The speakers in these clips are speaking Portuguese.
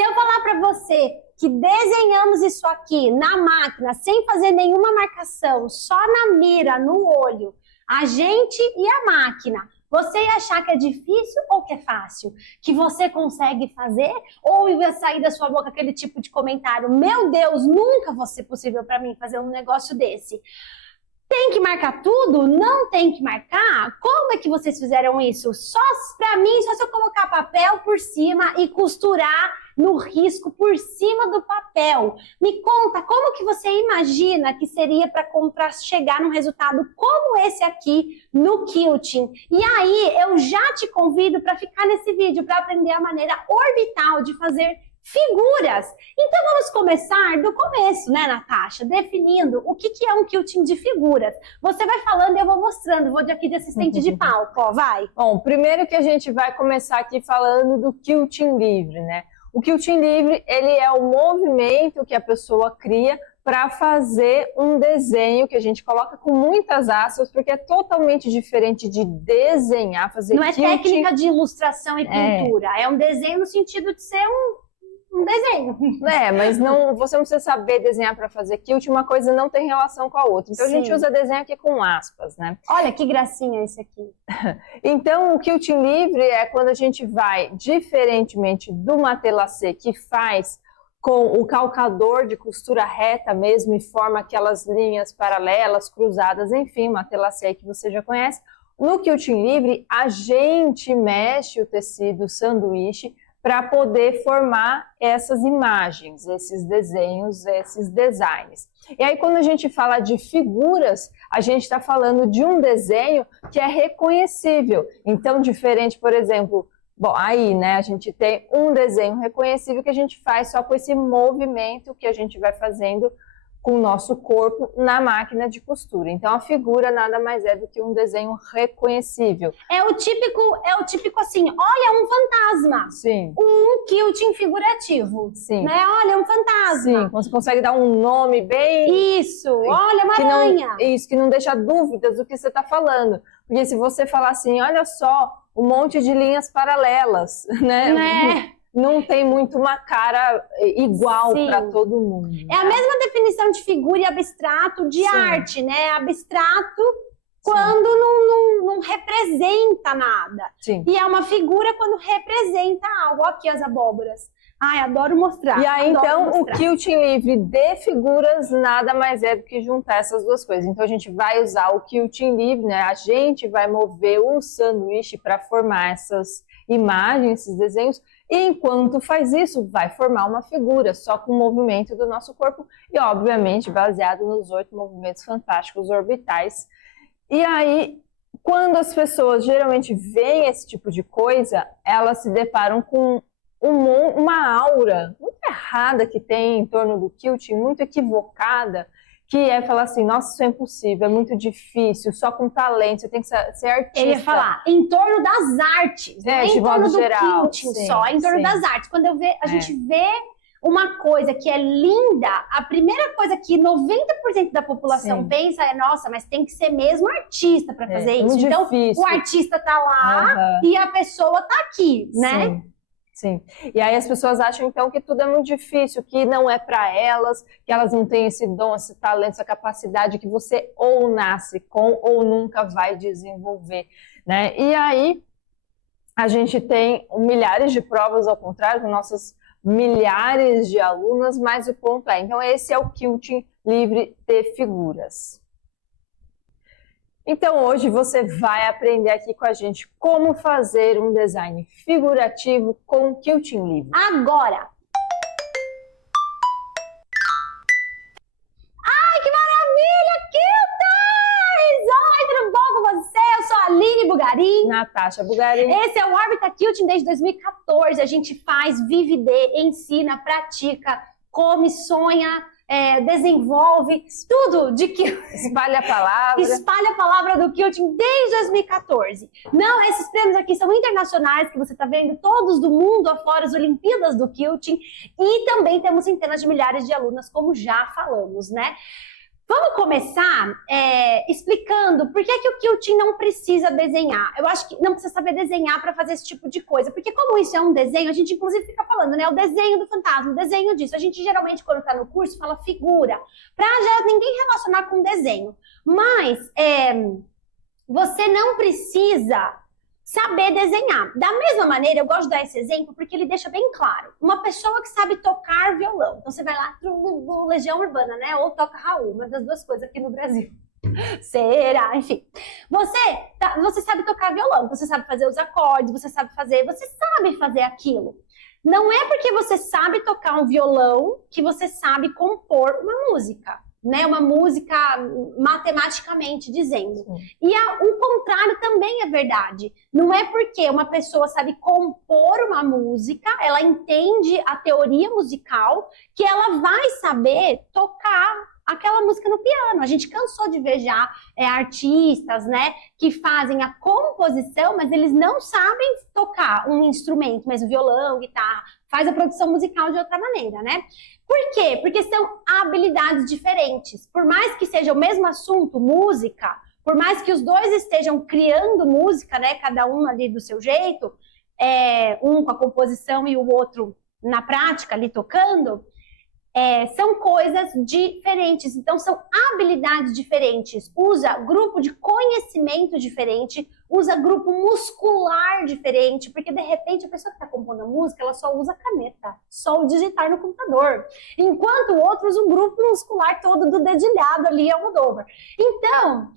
Se eu falar para você que desenhamos isso aqui na máquina, sem fazer nenhuma marcação, só na mira, no olho, a gente e a máquina, você ia achar que é difícil ou que é fácil? Que você consegue fazer? Ou ia sair da sua boca aquele tipo de comentário: meu Deus, nunca vai ser possível para mim fazer um negócio desse. Tem que marcar tudo? Não tem que marcar? Como é que vocês fizeram isso? Só para mim, só se eu colocar papel por cima e costurar no risco por cima do papel. Me conta, como que você imagina que seria para chegar num resultado como esse aqui no quilting? E aí, eu já te convido para ficar nesse vídeo para aprender a maneira orbital de fazer figuras. Então vamos começar do começo, né, Natasha? Definindo o que é um quilting de figuras. Você vai falando e eu vou mostrando. Vou aqui de assistente de palco, ó, vai. Bom, primeiro que a gente vai começar aqui falando do quilting livre, né? O quilting livre, ele é o movimento que a pessoa cria para fazer um desenho, que a gente coloca com muitas aspas, porque é totalmente diferente de desenhar, fazer Não é quilting. técnica de ilustração e pintura, é um desenho no sentido de ser um desenho. Mas não, você não precisa saber desenhar para fazer quilting, uma coisa não tem relação com a outra. Então, a gente usa desenho aqui com aspas, né? Olha que gracinha esse aqui. Então, o quilting livre é quando a gente vai, diferentemente do matelassé, que faz com o calcador de costura reta mesmo e forma aquelas linhas paralelas, cruzadas, enfim, matelassé que você já conhece. No quilting livre, a gente mexe o tecido sanduíche para poder formar essas imagens, esses desenhos, esses designs. E aí, quando a gente fala de figuras, a gente está falando de um desenho que é reconhecível. Então, diferente, por exemplo, bom, aí, né, a gente tem um desenho reconhecível que a gente faz só com esse movimento que a gente vai fazendo com o nosso corpo na máquina de costura. Então, a figura nada mais é do que um desenho reconhecível. É o típico assim, olha um fantasma. Sim. Um quilting figurativo. Sim. Né? Olha um fantasma. Sim, você consegue dar um nome bem... Isso, olha uma aranha. Isso, que não deixa dúvidas do que você está falando. Porque se você falar assim, olha só, um monte de linhas paralelas, né? Não tem muito uma cara igual para todo mundo. É a mesma definição de figura e abstrato de arte, né? Abstrato quando não representa nada. Sim. E é uma figura quando representa algo. Aqui as abóboras. Ai, adoro mostrar. E aí, então, o quilting livre de figuras nada mais é do que juntar essas duas coisas. Então, a gente vai usar o quilting livre, né? A gente vai mover o sanduíche para formar essas imagens, esses desenhos. E enquanto faz isso, vai formar uma figura só com o movimento do nosso corpo e, obviamente, baseado nos 8 movimentos fantásticos orbitais. E aí, quando as pessoas geralmente veem esse tipo de coisa, elas se deparam com uma aura muito errada que tem em torno do quilting, muito equivocada, que é falar assim, nossa, isso é impossível, é muito difícil, só com talento, você tem que ser artista. Eu ia falar, em torno das artes, não é em torno do quilting só, é em torno das artes. Quando a gente vê uma coisa que é linda, a primeira coisa que 90% da população pensa é, nossa, mas tem que ser mesmo artista para fazer isso. Então, difícil. O artista tá lá e a pessoa tá aqui, né? Sim. E aí as pessoas acham, então, que tudo é muito difícil, que não é para elas, que elas não têm esse dom, esse talento, essa capacidade que você ou nasce com ou nunca vai desenvolver, né? E aí a gente tem milhares de provas ao contrário, com nossas milhares de alunas, mas o ponto é, então esse é o quilting livre de figuras. Então hoje você vai aprender aqui com a gente como fazer um design figurativo com quilting livre. Agora! Ai, que maravilha! Quilters! Oi, tudo bom com você? Eu sou a Aline Bugarin. Natasha Bugarin. Esse é o Orbita Quilting desde 2014. A gente faz, vive de, ensina, pratica, come, sonha, desenvolve, tudo de quilting. Espalha a palavra. Espalha a palavra do quilting desde 2014. Não, esses prêmios aqui são internacionais, que você está vendo, todos do mundo afora, as Olimpíadas do quilting. E também temos centenas de milhares de alunas, como já falamos, né? Vamos começar explicando por que o quilting não precisa desenhar. Eu acho que não precisa saber desenhar para fazer esse tipo de coisa, porque como isso é um desenho, a gente inclusive fica falando, né? O desenho do fantasma, o desenho disso. A gente geralmente, quando está no curso, fala figura, para já ninguém relacionar com desenho. Mas você não precisa saber desenhar. Da mesma maneira, eu gosto de dar esse exemplo porque ele deixa bem claro. Uma pessoa que sabe tocar violão. Então você vai lá pro Legião Urbana, né? Ou toca Raul, uma das duas coisas aqui no Brasil. Será? Enfim. Você sabe tocar violão, você sabe fazer os acordes, você sabe fazer aquilo. Não é porque você sabe tocar um violão que você sabe compor uma música. Né, uma música matematicamente dizendo. Sim. E o contrário também é verdade. Não é porque uma pessoa sabe compor uma música, ela entende a teoria musical, que ela vai saber tocar aquela música no piano. A gente cansou de ver já artistas, né, que fazem a composição, mas eles não sabem tocar um instrumento, mas o violão, guitarra, faz a produção musical de outra maneira, né? Por quê? Porque são habilidades diferentes. Por mais que seja o mesmo assunto, música, por mais que os dois estejam criando música, né, cada um ali do seu jeito, um com a composição e o outro na prática ali tocando, são coisas diferentes, então são habilidades diferentes, usa grupo de conhecimento diferente, usa grupo muscular diferente, porque de repente a pessoa que está compondo a música, ela só usa caneta, só o digitar no computador, enquanto o outro usa um grupo muscular todo do dedilhado ali, Almodóvar. Então,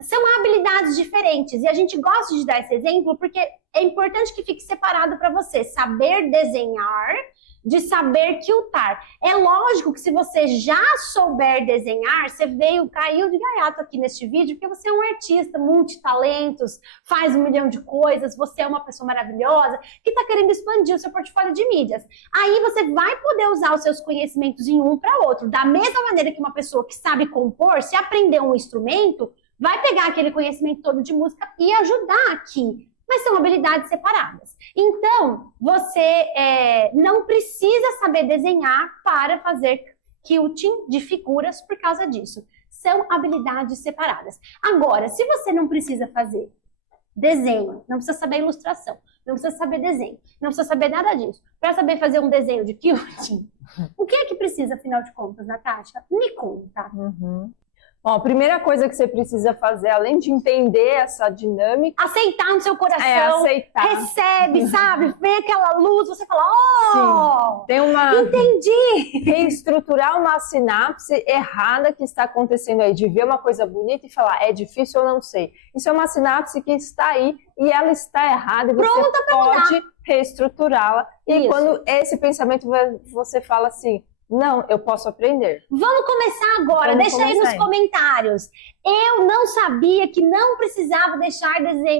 são habilidades diferentes, e a gente gosta de dar esse exemplo porque é importante que fique separado para você saber desenhar de saber quiltar. É lógico que se você já souber desenhar, você caiu de gaiato aqui neste vídeo, porque você é um artista, multitalentos, faz 1 milhão de coisas, você é uma pessoa maravilhosa, que está querendo expandir o seu portfólio de mídias. Aí você vai poder usar os seus conhecimentos em um para outro. Da mesma maneira que uma pessoa que sabe compor, se aprender um instrumento, vai pegar aquele conhecimento todo de música e ajudar aqui. Mas são habilidades separadas. Então, você não precisa saber desenhar para fazer quilting de figuras por causa disso. São habilidades separadas. Agora, se você não precisa fazer desenho, não precisa saber ilustração, não precisa saber desenho, não precisa saber nada disso, para saber fazer um desenho de quilting, o que é que precisa, afinal de contas, Natasha? Me conta. Bom, a primeira coisa que você precisa fazer, além de entender essa dinâmica... Aceitar no seu coração. Aceitar. Recebe, sabe? Vem aquela luz, você fala, Sim. Tem uma... Entendi! Reestruturar uma sinapse errada que está acontecendo aí, de ver uma coisa bonita e falar, é difícil, eu não sei. Isso é uma sinapse que está aí e ela está errada e você pode reestruturá-la. E quando esse pensamento, você fala assim, não, eu posso aprender. Vamos começar agora. Deixa aí nos comentários. Eu não sabia que não precisava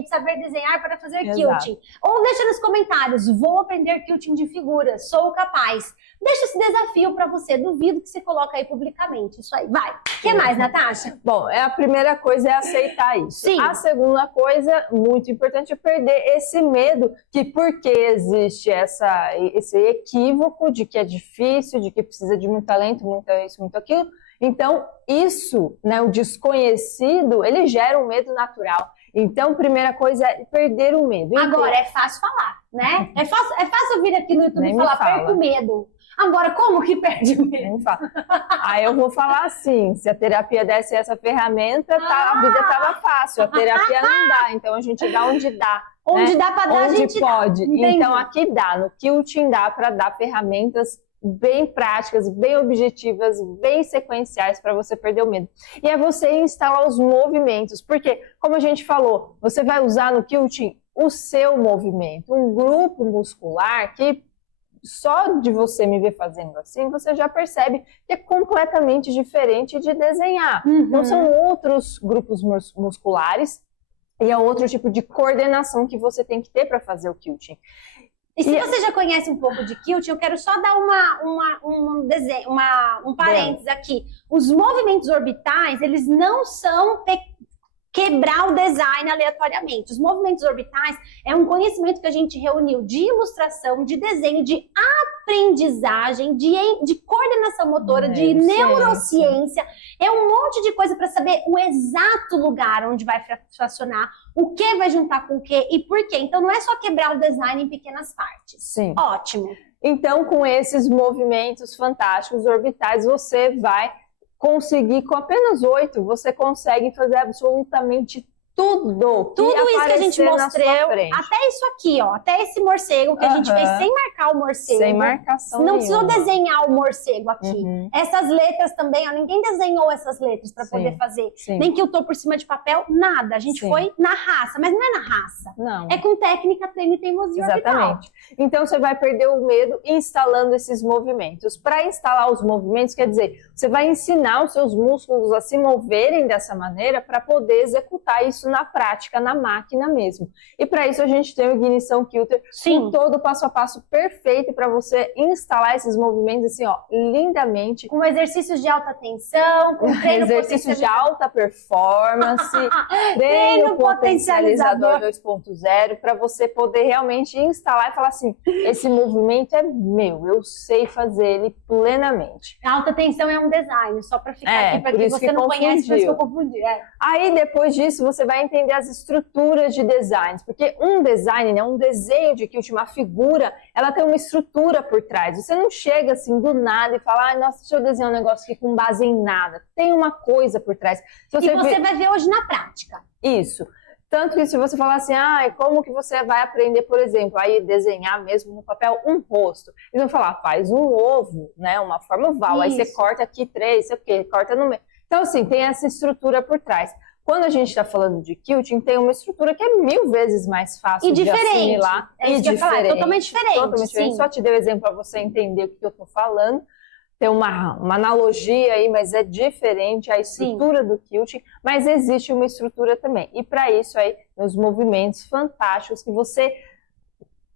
saber desenhar para fazer quilting. Ou deixa nos comentários, vou aprender quilting de figuras, sou capaz. Deixa esse desafio para você, duvido que você coloque aí publicamente. Isso aí, vai. O que mais, Natasha? Bom, a primeira coisa é aceitar isso. Sim. A segunda coisa, muito importante, é perder esse medo, que porque existe esse equívoco de que é difícil, de que precisa de muito talento, muito isso, muito aquilo. Então, isso, né, o desconhecido, ele gera um medo natural. Então, primeira coisa é perder o medo. Agora, é fácil falar, né? É fácil vir aqui no YouTube e falar, perco o medo. Agora, como que perde o medo? Aí eu vou falar assim, se a terapia desse essa ferramenta, a vida tava fácil. A terapia não dá, então a gente dá onde dá. Onde dá para dar, a gente pode. Dá. Então, aqui dá. No quilting dá para dar ferramentas bem práticas, bem objetivas, bem sequenciais para você perder o medo. E é você instalar os movimentos, porque, como a gente falou, você vai usar no quilting o seu movimento, um grupo muscular que só de você me ver fazendo assim, você já percebe que é completamente diferente de desenhar. Então, são outros grupos musculares e é outro tipo de coordenação que você tem que ter para fazer o quilting. E se você já conhece um pouco de quilting, eu quero só dar um parênteses aqui. Os movimentos orbitais, eles não são quebrar o design aleatoriamente. Os movimentos orbitais é um conhecimento que a gente reuniu de ilustração, de desenho, de aprendizagem, de coordenação motora, de neurociência. É um monte de coisa para saber o exato lugar onde vai fracionar, o que vai juntar com o que e por quê. Então não é só quebrar o design em pequenas partes. Sim. Ótimo. Então, com esses movimentos fantásticos orbitais, você vai conseguir, com apenas 8, você consegue fazer absolutamente tudo Isso que a gente mostrou, até isso aqui, ó, até esse morcego que a gente fez sem marcar o morcego. Sem marcação Não nenhuma. precisou desenhar o morcego aqui. Essas letras também, ó, ninguém desenhou essas letras para poder fazer. Nem que eu tô por cima de papel, nada. A gente foi na raça, mas não é na raça. Não. É com técnica, treino e teimosia orbital. Exatamente. Então você vai perder o medo instalando esses movimentos. Para instalar os movimentos, quer dizer, você vai ensinar os seus músculos a se moverem dessa maneira para poder executar isso na prática, na máquina mesmo. E para isso a gente tem o Ignição Kilter, com todo o passo a passo perfeito para você instalar esses movimentos assim, ó, lindamente. Com exercícios de alta tensão, com treino exercícios de alta performance, treino potencializador 2.0, para você poder realmente instalar e falar assim, esse movimento é meu, eu sei fazer ele plenamente. A alta tensão é um design, só para ficar aqui, para que você não conhece, por isso que eu confundi. Aí depois disso você vai entender as estruturas de designs, porque um design, né, um desenho de quilt, uma figura, ela tem uma estrutura por trás. Você não chega assim do nada e fala, nossa, deixa eu desenhar um negócio aqui com base em nada. Tem uma coisa por trás. Você vai ver hoje na prática. Isso. Tanto que se você falar assim, como que você vai aprender, por exemplo, aí desenhar mesmo no papel um rosto? Eles vão falar, faz um ovo, né, uma forma oval, aí você corta aqui 3, sei o quê, corta no meio. Então, assim, tem essa estrutura por trás. Quando a gente está falando de quilting, tem uma estrutura que é 1000 vezes mais fácil de assimilar. É isso que eu ia falar, é totalmente diferente. Totalmente diferente. Só te dei o exemplo para você entender o que eu estou falando. Tem uma analogia aí, mas é diferente a estrutura do quilting, mas existe uma estrutura também. E para isso aí, nos movimentos fantásticos que você,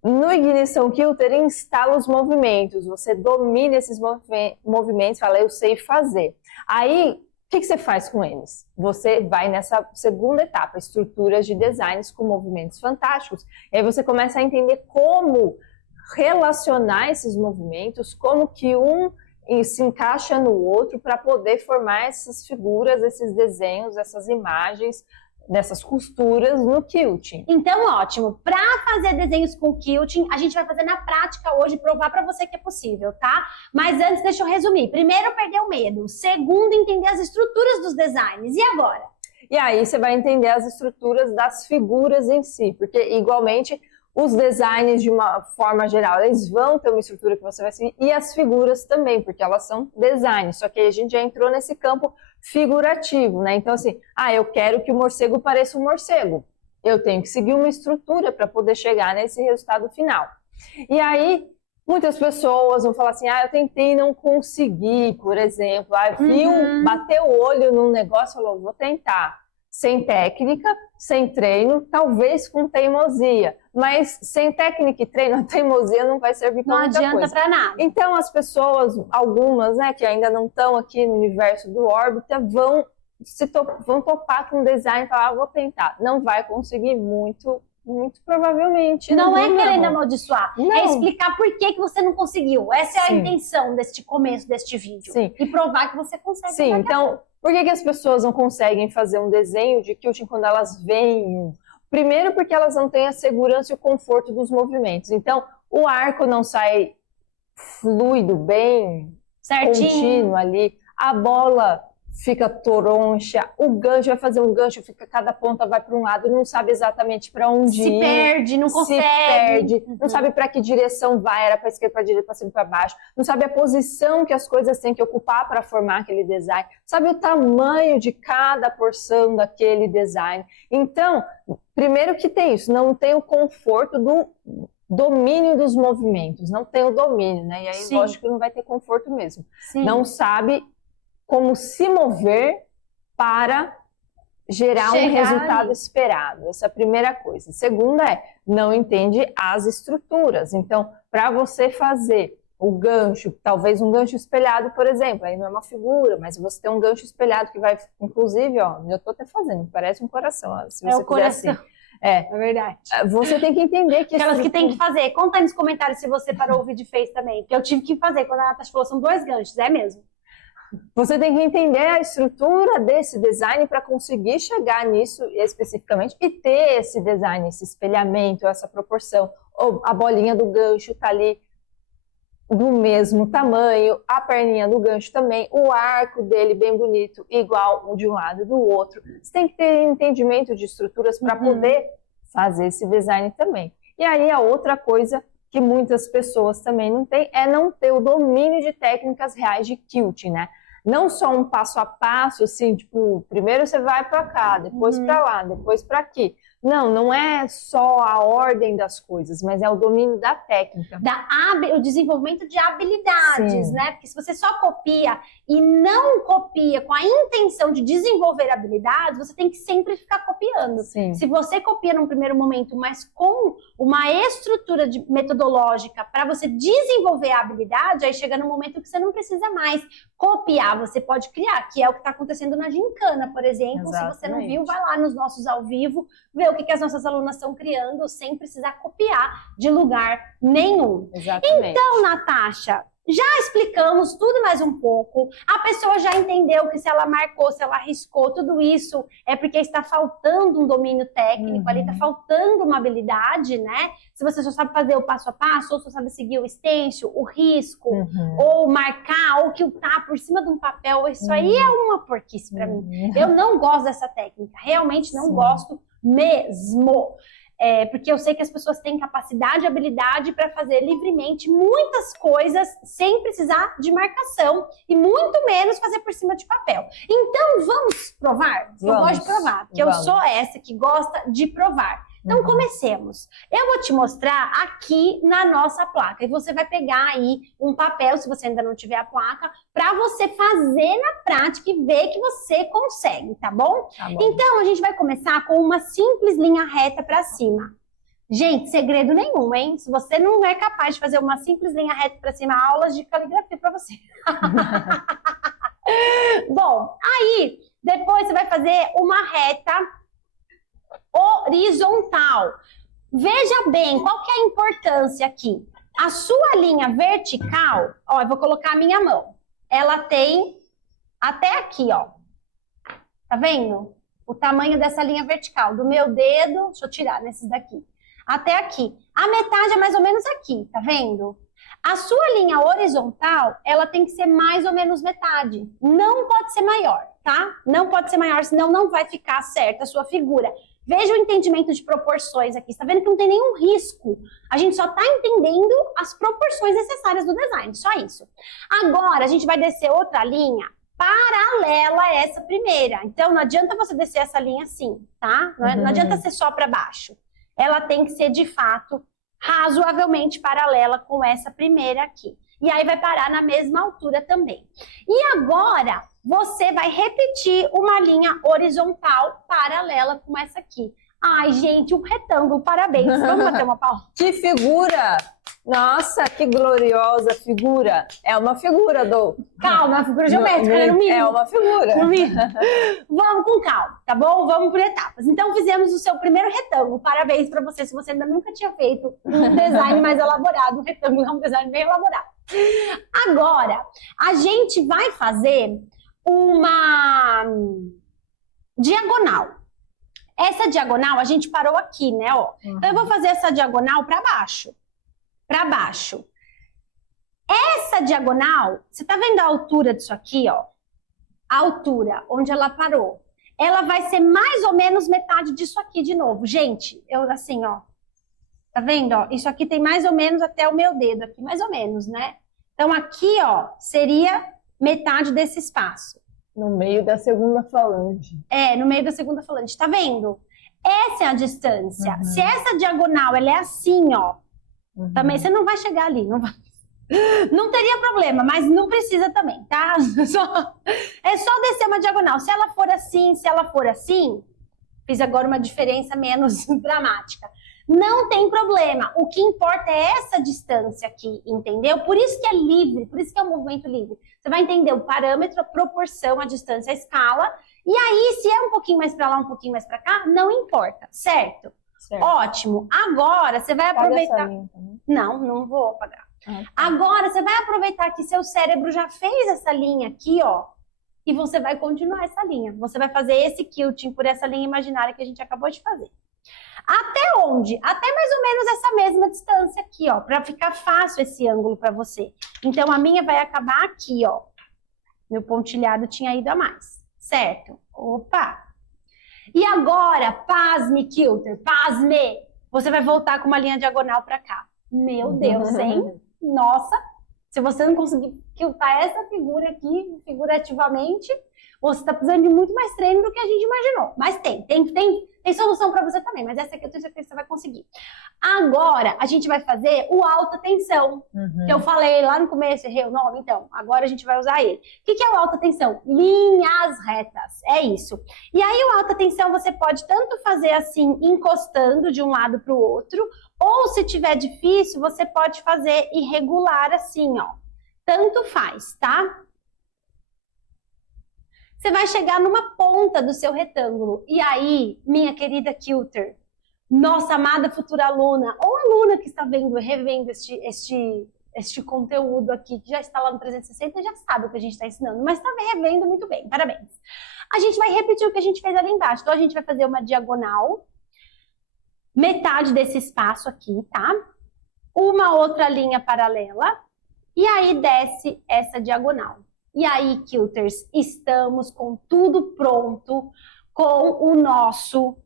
no Ignição Kilter, instala os movimentos, você domina esses movimentos, fala, eu sei fazer. Aí, o que você faz com eles? Você vai nessa segunda etapa, estruturas de designs com movimentos fantásticos. E aí você começa a entender como relacionar esses movimentos, como que um se encaixa no outro para poder formar essas figuras, esses desenhos, essas imagens, dessas costuras no quilting. Então, ótimo. Para fazer desenhos com quilting, a gente vai fazer na prática hoje, provar para você que é possível, tá? Mas antes, deixa eu resumir. Primeiro, perder o medo. Segundo, entender as estruturas dos designs. E agora? E aí você vai entender as estruturas das figuras em si, porque igualmente os designs de uma forma geral, eles vão ter uma estrutura que você vai seguir, e as figuras também, porque elas são designs, só que aí a gente já entrou nesse campo figurativo, né? Então assim, eu quero que o morcego pareça um morcego, eu tenho que seguir uma estrutura para poder chegar nesse resultado final. E aí, muitas pessoas vão falar assim, eu tentei e não consegui, por exemplo, bateu o olho num negócio, falou, vou tentar. Sem técnica, sem treino, talvez com teimosia. Mas sem técnica e treino, a teimosia não vai servir para muita coisa. Não adianta para nada. Então as pessoas, algumas, né, que ainda não estão aqui no universo do órbita, vão topar com o design e falar, vou tentar. Não vai conseguir muito provavelmente. Não é querendo amaldiçoar, é explicar por que você não conseguiu. Essa é a intenção deste começo deste vídeo. E provar que você consegue. Sim, então, por que as pessoas não conseguem fazer um desenho de quilting quando elas veem? Primeiro porque elas não têm a segurança e o conforto dos movimentos. Então, o arco não sai fluido, bem certinho, contínuo ali. A bola fica toroncha, o gancho vai fazer um gancho, cada ponta vai para um lado, não sabe exatamente para onde ir. Se perde, não consegue. Se perde, não sabe para que direção vai, era para esquerda, para direita, para cima, para baixo. Não sabe a posição que as coisas têm que ocupar para formar aquele design. Sabe o tamanho de cada porção daquele design. Então, primeiro que tem isso, não tem o conforto do domínio dos movimentos, não tem o domínio, né? E aí, lógico que não vai ter conforto mesmo. Não sabe como se mover para gerar um resultado esperado. Essa é a primeira coisa. Segunda não entende as estruturas. Então, para você fazer o gancho, talvez um gancho espelhado, por exemplo, aí não é uma figura, mas você tem um gancho espelhado que vai, inclusive, ó, eu tô até fazendo, parece um coração, ó, se você o coração. assim. É verdade. Você tem que entender que... Aquelas que tem que fazer. Conta aí nos comentários se você parou o vídeo e fez também, porque eu tive que fazer, quando a Natasha falou, são 2 ganchos, é mesmo. Você tem que entender a estrutura desse design para conseguir chegar nisso especificamente e ter esse design, esse espelhamento, essa proporção. Ou a bolinha do gancho tá ali do mesmo tamanho, a perninha do gancho também, o arco dele bem bonito, igual um de um lado e do outro. Você tem que ter entendimento de estruturas para poder fazer esse design também. E aí a outra coisa que muitas pessoas também não têm é não ter o domínio de técnicas reais de quilting, né? Não só um passo a passo, assim, tipo, primeiro você vai para cá, depois para lá, depois para aqui. Não, não é só a ordem das coisas, mas é o domínio da técnica. O desenvolvimento de habilidades, né? Porque se você só copia e não copia com a intenção de desenvolver habilidades, você tem que sempre ficar copiando. Sim. Se você copia num primeiro momento, mas com uma estrutura metodológica para você desenvolver a habilidade, aí chega no momento que você não precisa mais copiar, você pode criar, que é o que está acontecendo na Gincana, por exemplo. Exatamente. Se você não viu, vai lá nos nossos ao vivo, ver o que as nossas alunas estão criando sem precisar copiar de lugar nenhum. Exatamente. Então, Natasha, já explicamos tudo mais um pouco, a pessoa já entendeu que se ela marcou, se ela riscou, tudo isso é porque está faltando um domínio técnico, ali está faltando uma habilidade, né? Se você só sabe fazer o passo a passo, ou só sabe seguir o stencil, o risco, ou marcar, ou quiltar por cima de um papel, isso aí é uma porquice para mim. Eu não gosto dessa técnica, realmente não gosto mesmo. Porque eu sei que as pessoas têm capacidade e habilidade para fazer livremente muitas coisas sem precisar de marcação e muito menos fazer por cima de papel. Então, vamos provar? Eu gosto de provar, porque eu sou essa que gosta de provar. Então, comecemos. Eu vou te mostrar aqui na nossa placa. E você vai pegar aí um papel, se você ainda não tiver a placa, para você fazer na prática e ver que você consegue, tá bom? Tá bom. Então, a gente vai começar com uma simples linha reta para cima. Gente, segredo nenhum, hein? Se você não é capaz de fazer uma simples linha reta para cima, aulas de caligrafia para você. Bom, aí, depois você vai fazer uma reta horizontal. Veja bem, qual que é a importância aqui? A sua linha vertical, ó, eu vou colocar a minha mão. Ela tem até aqui, ó. Tá vendo? O tamanho dessa linha vertical. Do meu dedo, deixa eu tirar nesses daqui. Até aqui. A metade é mais ou menos aqui, tá vendo? A sua linha horizontal, ela tem que ser mais ou menos metade. Não pode ser maior, tá? Não pode ser maior, senão não vai ficar certa a sua figura. Veja o entendimento de proporções aqui. Você tá vendo que não tem nenhum risco. A gente só tá entendendo as proporções necessárias do design, só isso. Agora, a gente vai descer outra linha paralela a essa primeira. Então, não adianta você descer essa linha assim, tá? Não adianta ser só para baixo. Ela tem que ser, de fato, razoavelmente paralela com essa primeira aqui. E aí vai parar na mesma altura também. E agora, você vai repetir uma linha horizontal paralela com essa aqui. Ai, gente, um retângulo, parabéns. Vamos bater uma palma. Que figura! Nossa, que gloriosa figura! É uma figura, do. Calma, é uma figura geométrica, né? No mínimo. É uma figura. No mínimo. Vamos com calma, tá bom? Vamos por etapas. Então, fizemos o seu primeiro retângulo. Parabéns para você, se você ainda nunca tinha feito um design mais elaborado. Um retângulo é um design bem elaborado. Agora, a gente vai fazer uma diagonal. Essa diagonal, a gente parou aqui, né? Ó. Então, eu vou fazer essa diagonal para baixo. Para baixo. Essa diagonal, você tá vendo a altura disso aqui, ó? A altura onde ela parou. Ela vai ser mais ou menos metade disso aqui de novo. Gente, eu assim, ó. Tá vendo, ó? Isso aqui tem mais ou menos até o meu dedo aqui, mais ou menos, né? Então, aqui, ó, seria metade desse espaço. No meio da segunda falange. No meio da segunda falange. Tá vendo? Essa é a distância. Se essa diagonal, ela é assim, ó. Também você não vai chegar ali, não vai. Não teria problema, mas não precisa também, tá? É só descer uma diagonal. Se ela for assim, fiz agora uma diferença menos dramática. Não tem problema. O que importa é essa distância aqui, entendeu? Por isso que é livre, por isso que é um movimento livre. Você vai entender o parâmetro, a proporção, a distância, a escala. E aí, se é um pouquinho mais para lá, um pouquinho mais para cá, não importa, certo? Certo. Ótimo. Agora, você vai aproveitar... Não, não vou apagar. Agora, você vai aproveitar que seu cérebro já fez essa linha aqui, ó. E você vai continuar essa linha. Você vai fazer esse quilting por essa linha imaginária que a gente acabou de fazer. Até onde? Até mais ou menos essa mesma distância aqui, ó, para ficar fácil esse ângulo para você. Então, a minha vai acabar aqui, ó. Meu pontilhado tinha ido a mais, certo? Opa! E agora, pasme, quilter, pasme! Você vai voltar com uma linha diagonal para cá. Meu Deus, hein? Nossa! Se você não conseguir quiltar essa figura aqui, figurativamente, você está precisando de muito mais treino do que a gente imaginou. Mas tem solução para você também, mas essa aqui eu tenho certeza que você vai conseguir. Agora, a gente vai fazer o alta tensão, que eu falei lá no começo, errei o nome, então, agora a gente vai usar ele. O que é o alta tensão? Linhas retas, é isso. E aí o alta tensão você pode tanto fazer assim, encostando de um lado para o outro, ou se tiver difícil, você pode fazer irregular assim, ó. Tanto faz, tá? Você vai chegar numa ponta do seu retângulo. E aí, minha querida quilter, nossa amada futura aluna, ou aluna que está vendo, revendo este conteúdo aqui, que já está lá no 360, já sabe o que a gente está ensinando, mas está revendo muito bem, parabéns. A gente vai repetir o que a gente fez ali embaixo. Então, a gente vai fazer uma diagonal, metade desse espaço aqui, tá? Uma outra linha paralela, e aí desce essa diagonal. E aí, quilters, estamos com tudo pronto com o nosso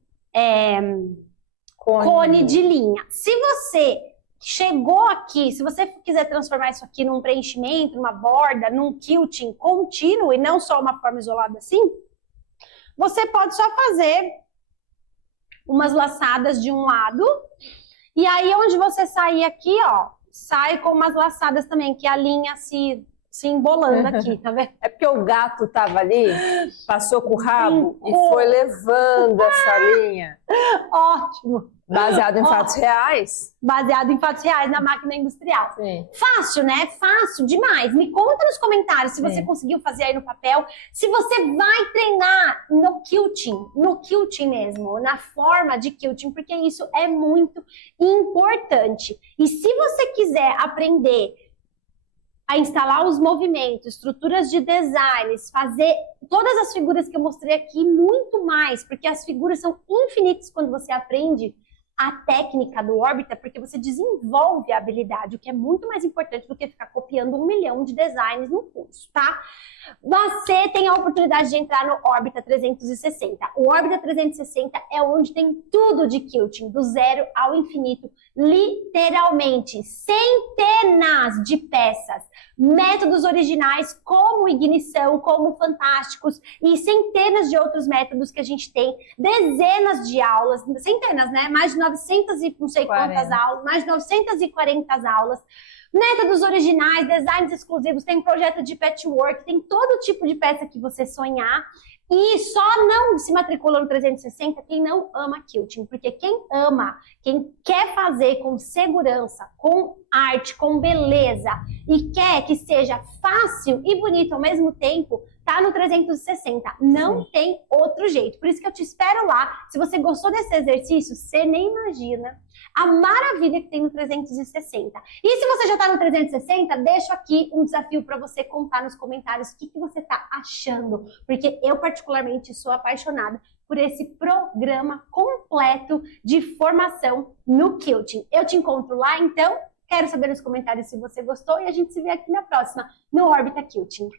cone de linha. Se você chegou aqui, se você quiser transformar isso aqui num preenchimento, numa borda, num quilting contínuo e não só uma forma isolada assim, você pode só fazer umas laçadas de um lado. E aí, onde você sair aqui, ó, sai com umas laçadas também, que a linha se embolando aqui, tá vendo? É porque o gato tava ali, passou com o rabo e foi levando essa linha. Ótimo! Baseado em fatos reais? Baseado em fatos reais na máquina industrial. Sim. Fácil, né? Fácil demais. Me conta nos comentários se você conseguiu fazer aí no papel. Se você vai treinar no quilting mesmo, na forma de quilting, porque isso é muito importante. E se você quiser aprender a instalar os movimentos, estruturas de designs, fazer todas as figuras que eu mostrei aqui, muito mais, porque as figuras são infinitas quando você aprende a técnica do Orbita, porque você desenvolve a habilidade, o que é muito mais importante do que ficar copiando 1 milhão de designs no curso, tá? Você tem a oportunidade de entrar no Orbita 360. O Orbita 360 é onde tem tudo de quilting, do zero ao infinito, literalmente, centenas de peças, métodos originais como ignição, como fantásticos e centenas de outros métodos que a gente tem, dezenas de aulas, centenas, né? Mais de 900 e não sei quantas aulas, mais de 940 aulas, métodos originais, designs exclusivos, tem projeto de patchwork, tem todo tipo de peça que você sonhar. E só não se matricula no 360 quem não ama quilting, porque quem ama, quem quer fazer com segurança, com arte, com beleza e quer que seja fácil e bonito ao mesmo tempo, tá no 360. Não tem outro jeito. Por isso que eu te espero lá. Se você gostou desse exercício, você nem imagina a maravilha que tem no 360. E se você já está no 360, deixo aqui um desafio para você contar nos comentários o que você está achando. Porque eu particularmente sou apaixonada por esse programa completo de formação no quilting. Eu te encontro lá, então. Quero saber nos comentários se você gostou e a gente se vê aqui na próxima, no Orbita Quilting.